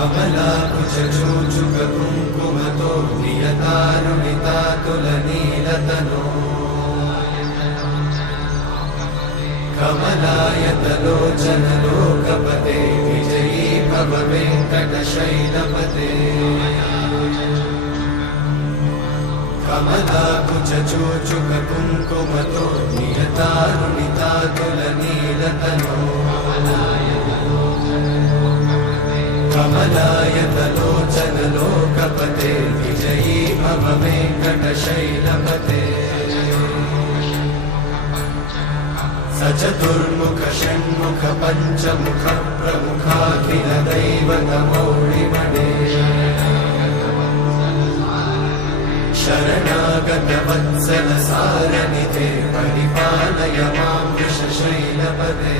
कमलाकुचूचुककुङ्कुमतो नियतारुणितातुलनीलतनो कमलायतलोचनलोकपते विजयी भव वेङ्कटशैलपते कमलाकुचूचुककुङ्कुमतो नियतारुणितातुलनीलतनो कमलायतलोचनलोकपते विजयी भव वेङ्कटशैलपते सचतुर्मुख षण्मुख पञ्चमुख प्रमुखाखिल दैवतमौळिमणे शरणागत वत्सल सारनिधे परिपालय मां वृषशैलपते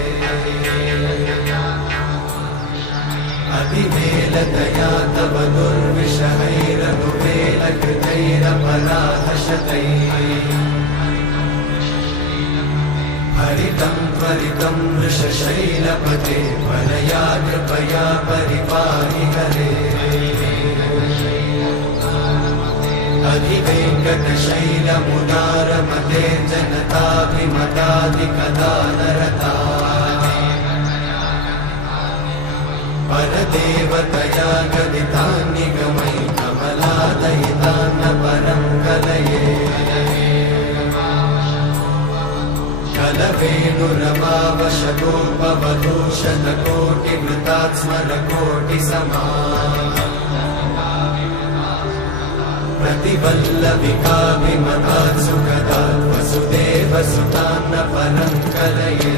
अतिवेलतया तव दुर्विषहैरनुवेलकृतैरपराधशतैः हरितं त्वरितं वृषशैलपते वरया कृपया परिपाहि हरे अधिवेङ्कटशैलमुदारमते जनताभिमताधिकदानरता परदेवतया गदितान्निगमै कमलादयितान्न परं कलये कलवेणुरमावशतोपवधूशतकोटिवृतात् स्मरकोटिसमा प्रतिवल्लविकाभिमतात् सुखदात् वसुदेवसुतान्न परं कलये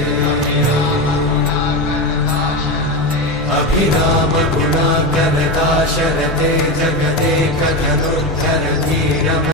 अभिरामगुणाकरदाशरथे जगदेकधनुर्धर धीरम्